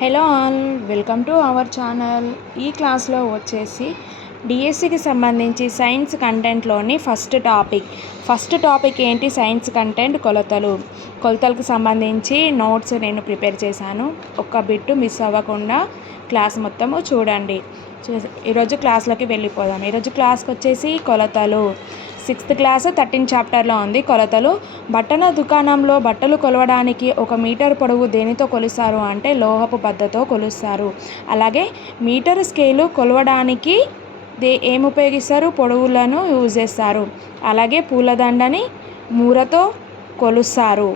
Hello all welcome to our channel. ఈ క్లాస్లో వచ్చేసి డిఎస్సికి సంబంధించి సైన్స్ కంటెంట్లోని ఫస్ట్ టాపిక్. ఫస్ట్ టాపిక్ ఏంటి? సైన్స్ కంటెంట్ కొలతలు. కొలతలకు సంబంధించి నోట్స్ నేను ప్రిపేర్ చేశాను. ఒక్క బిట్టు మిస్ అవ్వకుండా క్లాస్ మొత్తము చూడండి. ఈరోజు క్లాస్లోకి వెళ్ళిపోదాం. ఈరోజు క్లాస్కి వచ్చేసి కొలతలు. సిక్స్త్ క్లాస్ థర్టీన్ చాప్టర్లో ఉంది కొలతలు. బట్టల దుకాణంలో బట్టలు కొలవడానికి ఒక మీటర్ పొడవు దేనితో కొలుస్తారు అంటే లోహపు పద్ధతో కొలుస్తారు. అలాగే మీటర్ స్కేలు కొలవడానికి దే ఏం ఉపయోగిస్తారు? పొడవులను యూజ్ చేస్తారు. అలాగే పూలదండని మూరతో కొలుస్తారు.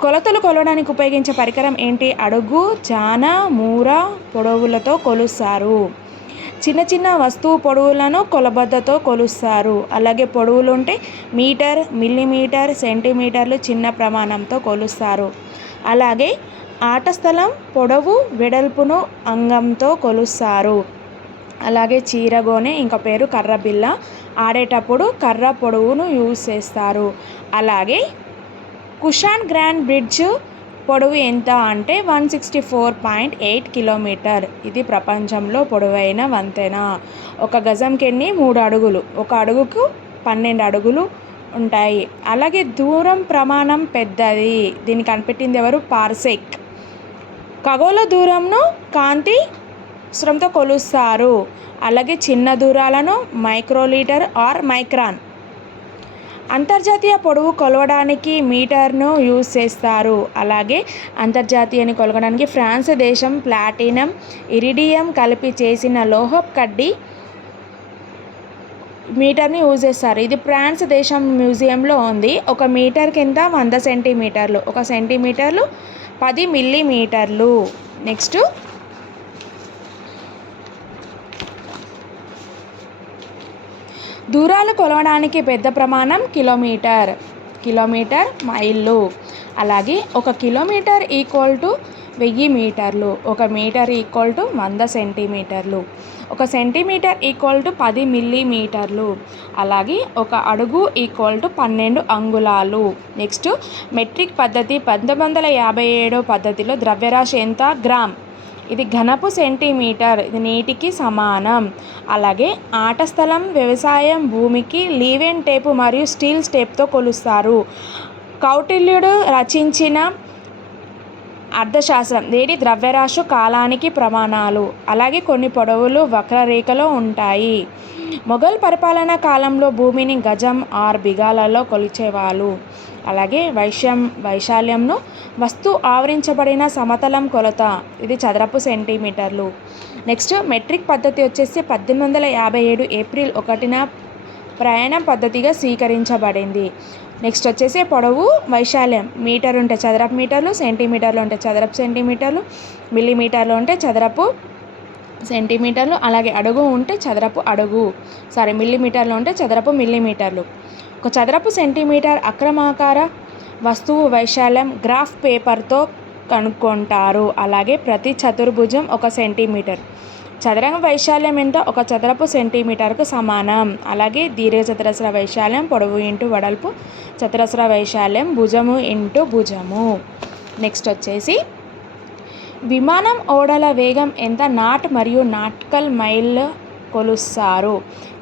కొలతలు కొలవడానికి ఉపయోగించే పరికరం ఏంటి? అడుగు జాన మూర పొడవులతో కొలుస్తారు. చిన్న చిన్న వస్తువు పొడవులను కొలబద్దతో కొలుస్తారు. అలాగే పొడవులు ఉంటే మీటర్ మిల్లీమీటర్ సెంటీమీటర్లు చిన్న ప్రమాణంతో కొలుస్తారు. అలాగే ఆట స్థలం పొడవు వెడల్పును అంగంతో కొలుస్తారు. అలాగే చీరగోనె ఇంకా పేరు కర్ర బిల్ల ఆడేటప్పుడు కర్ర పొడవును యూజ్ చేస్తారు. అలాగే కుషాన్ గ్రాండ్ బ్రిడ్జ్ పొడవు ఎంత అంటే one sixty four point eight kilometre. ఇది ప్రపంచంలో పొడవైన వంతెన. ఒక గజంకెన్ని మూడు అడుగులు. ఒక అడుగుకు పన్నెండు అడుగులు ఉంటాయి. అలాగే దూరం ప్రమాణం పెద్దది. దీన్ని కనిపెట్టింది ఎవరు? పార్సెక్. ఖగోళ దూరంను కాంతి శ్రమతో కొలుస్తారు. అలాగే చిన్న దూరాలను మైక్రోలీటర్ ఆర్ మైక్రాన్. అంతర్జాతీయ పొడవు కొలవడానికి మీటర్ను యూజ్ చేస్తారు. అలాగే అంతర్జాతీయని కొలవడానికి ఫ్రాన్స్ దేశం ప్లాటినం ఇరిడియం కలిపి చేసిన లోహప్ కడ్డీ మీటర్ని యూజ్ చేస్తారు. ఇది ఫ్రాన్స్ దేశం మ్యూజియంలో ఉంది. ఒక మీటర్ కింద వంద సెంటీమీటర్లు ఒక సెంటీమీటర్లు పది మిల్లీమీటర్లు. నెక్స్ట్ దూరాలు కొలవడానికి పెద్ద ప్రమాణం కిలోమీటర్ కిలోమీటర్ మైళ్ళు. అలాగే ఒక కిలోమీటర్ ఈక్వల్ టు వెయ్యి మీటర్లు ఒక మీటర్ ఈక్వల్ టు వంద సెంటీమీటర్లు ఒక సెంటీమీటర్ ఈక్వల్ టు పది మిల్లీమీటర్లు అలాగే ఒక అడుగు ఈక్వల్ టు పన్నెండు అంగుళాలు. నెక్స్ట్ మెట్రిక్ పద్ధతి పంతొమ్మిది వందల యాభై ఏడో పద్ధతిలో ద్రవ్యరాశి ఎంత? గ్రామ్. ఇది ఘనపు సెంటీమీటర్. ఇది నీటికి సమానం. అలాగే ఆట స్థలం వ్యవసాయం భూమికి లీవెన్ టేపు మరియు స్టీల్ స్టేప్తో కొలుస్తారు. కౌటిల్యుడు రచించిన అర్థశాస్త్రం. దేని ద్రవ్యరాశు కాలానికి ప్రమాణాలు. అలాగే కొన్ని పొడవులు వక్రరేఖలో ఉంటాయి. మొఘల్ పరిపాలన కాలంలో భూమిని గజం ఆర్ బిగాలలో కొలిచేవాళ్ళు. అలాగే వైశ్యం వైశాల్యంను వస్తు ఆవరించబడిన సమతలం కొలత. ఇది చదరపు సెంటీమీటర్లు. నెక్స్ట్ మెట్రిక్ పద్ధతి వచ్చేసి పద్దెనిమిది వందల యాభై ఏడు ఏప్రిల్ ఒకటిన ప్రయాణం పద్ధతిగా స్వీకరించబడింది. నెక్స్ట్ వచ్చేసి పొడవు వైశాల్యం. మీటర్ ఉంటే చదరపు మీటర్లు సెంటీమీటర్లు ఉంటే చదరపు సెంటీమీటర్లు మిల్లీమీటర్లు ఉంటే చదరపు సెంటీమీటర్లు అలాగే అడుగు ఉంటే చదరపు అడుగు. సారీ మిల్లీమీటర్లు ఉంటే చదరపు మిల్లీమీటర్లు. ఒక చదరపు సెంటీమీటర్ అక్రమాకార వస్తువు వైశాల్యం గ్రాఫ్ పేపర్తో కనుక్కుంటారు. అలాగే ప్రతి చతుర్భుజం ఒక సెంటీమీటర్. చదరంగ వైశాల్యం ఎంత? ఒక చదరపు సెంటీమీటర్కు సమానం. అలాగే దీర్ఘ చతురస్ర వైశాల్యం పొడవు ఇంటూ వడల్పు చతురస్ర వైశాల్యం భుజము ఇంటూ భుజము. నెక్స్ట్ వచ్చేసి విమానం ఓడల వేగం ఎంత? నాట్ మరియు నాటికల్ మైల్ కొలుస్తారు.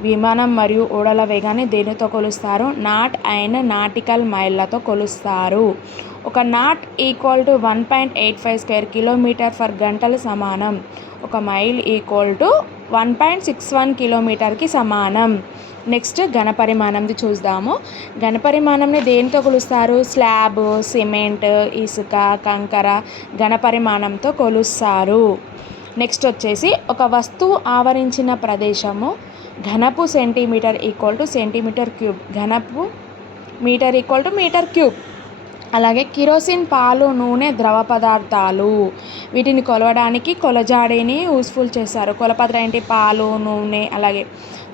విమానం మరియు ఓడల వేగాన్ని దేనితో కొలుస్తారు? నాట్ అండ్ నాటికల్ మైళ్ళతో కొలుస్తారు. ఒక knot equal to one point eight five square kilometre for గంటలు సమానం. ఒక mile equal to one point six one కిలోమీటర్కి సమానం. నెక్స్ట్ ఘనపరిమాణంది చూద్దాము. ఘనపరిమాణంని దేనితో కొలుస్తారు? స్లాబ్ సిమెంట్ ఇసుక కంకర ఘనపరిమాణంతో కొలుస్తారు. నెక్స్ట్ వచ్చేసి ఒక వస్తువు ఆవరించిన ప్రదేశము ఘనపు centimetre equal to centimetre cube. ఘనపు metre equal to metre cube. అలాగే కిరోసిన్ పాలు నూనె ద్రవ పదార్థాలు. వీటిని కొలవడానికి కొలజాడీని యూస్ఫుల్ చేస్తారు కొలపత్ర ఏంటి? పాలు నూనె అలాగే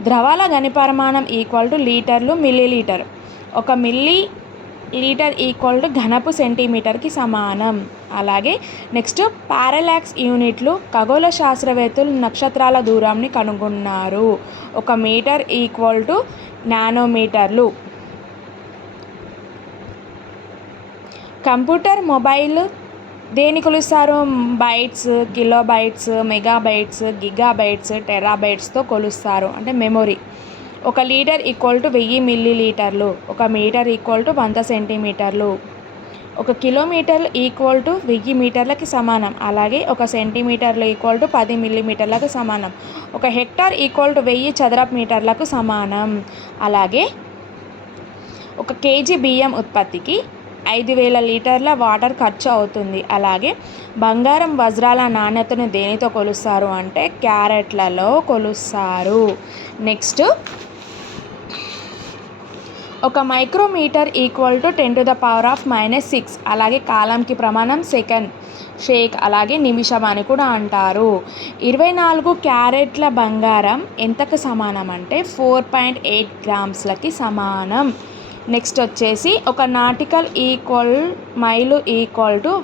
ద్రవాల గనిపరిమాణం ఈక్వల్ టు లీటర్లు మిల్లీ లీటర్ ఒక మిల్లీ లీటర్ ఈక్వల్ టు ఘనపు సెంటీమీటర్కి సమానం. అలాగే నెక్స్ట్ పారలాక్స్ యూనిట్లు ఖగోళ శాస్త్రవేత్తలు నక్షత్రాల దూరాన్ని కనుగొన్నారు. ఒక మీటర్ ఈక్వల్ టు నానోమీటర్లు. కంప్యూటర్ మొబైల్ దేని కొలుస్తారు? Bytes kilobytes megabytes gigabytes టెరా బైట్స్తో కొలుస్తారు. అంటే మెమొరీ. ఒక లీటర్ ఈక్వల్ టు వెయ్యి మిల్లీ లీటర్లు ఒక మీటర్ ఈక్వల్ టు వంద సెంటీమీటర్లు. ఒక కిలోమీటర్ ఈక్వల్ టు వెయ్యి మీటర్లకి సమానం. అలాగే ఒక సెంటీమీటర్లు ఈక్వల్ టు పది మిల్లీమీటర్లకు సమానం. ఒక హెక్టార్ ఈక్వల్ టు వెయ్యి చదరపు మీటర్లకు సమానం. అలాగే ఒక కేజీ బియ్యం ఉత్పత్తికి ఐదు వేల లీటర్ల వాటర్ ఖర్చు అవుతుంది. అలాగే బంగారం వజ్రాల నాణ్యతను దేనితో కొలుస్తారు అంటే క్యారెట్లలో కొలుస్తారు. నెక్స్ట్ ఒక micrometre equal to ten to the power of minus six. అలాగే కాలంకి ప్రమాణం సెకండ్. షేక్ అలాగే నిమిషం అని కూడా అంటారు. ఇరవై నాలుగు క్యారెట్ల బంగారం ఎంతకు సమానం అంటే ఫోర్ పాయింట్ ఎయిట్ గ్రామ్స్లకి సమానం. నెక్స్ట్ వచ్చేసి ఒక nautical equal mile equal to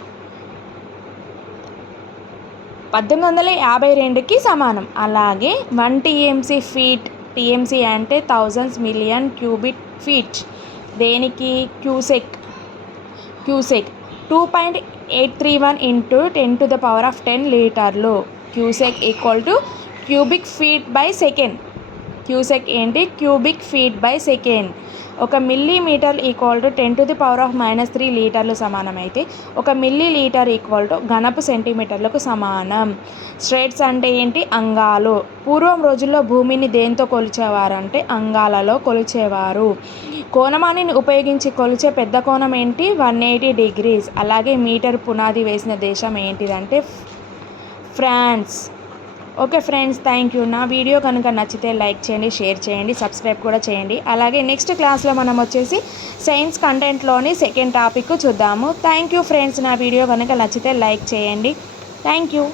పద్దెనిమిది వందల యాభై రెండుకి సమానం. అలాగే వన్ టీఎంసీ ఫీట్ టీఎంసీ అంటే థౌజండ్స్ మిలియన్ క్యూబిట్ ఫీట్ దేనికి? Cusec. Cusec. Two point eight three one into ten to the power of ten లీటర్లు cusec equal to cubic feet by second cusec ఏంటి? Cubic feet by second. ఒక millimetre equal to ten to the power of minus three లీటర్లు సమానమైతే ఒక millilitre equal to ఘనపు సెంటీమీటర్లకు సమానం. Straits అంటే ఏంటి? అంగాలు. పూర్వం రోజుల్లో భూమిని దేంతో కొలిచేవారంటే అంగాలలో కొలిచేవారు. కోణమానిని ఉపయోగించి కొలిచే పెద్ద కోణం ఏంటి? One eighty degrees. అలాగే మీటర్ పునాది వేసిన దేశం ఏంటిదంటే France. Okay friends thank you నా వీడియో కనుక నచ్చితే లైక్ చేయండి షేర్ చేయండి సబ్స్క్రైబ్ కూడా చేయండి. అలాగే నెక్స్ట్ క్లాస్లో మనం వచ్చేసి సైన్స్ కంటెంట్లోని సెకండ్ టాపిక్ చూద్దాము. థ్యాంక్ యూ ఫ్రెండ్స్ నా వీడియో కనుక నచ్చితే లైక్ చేయండి. Thank you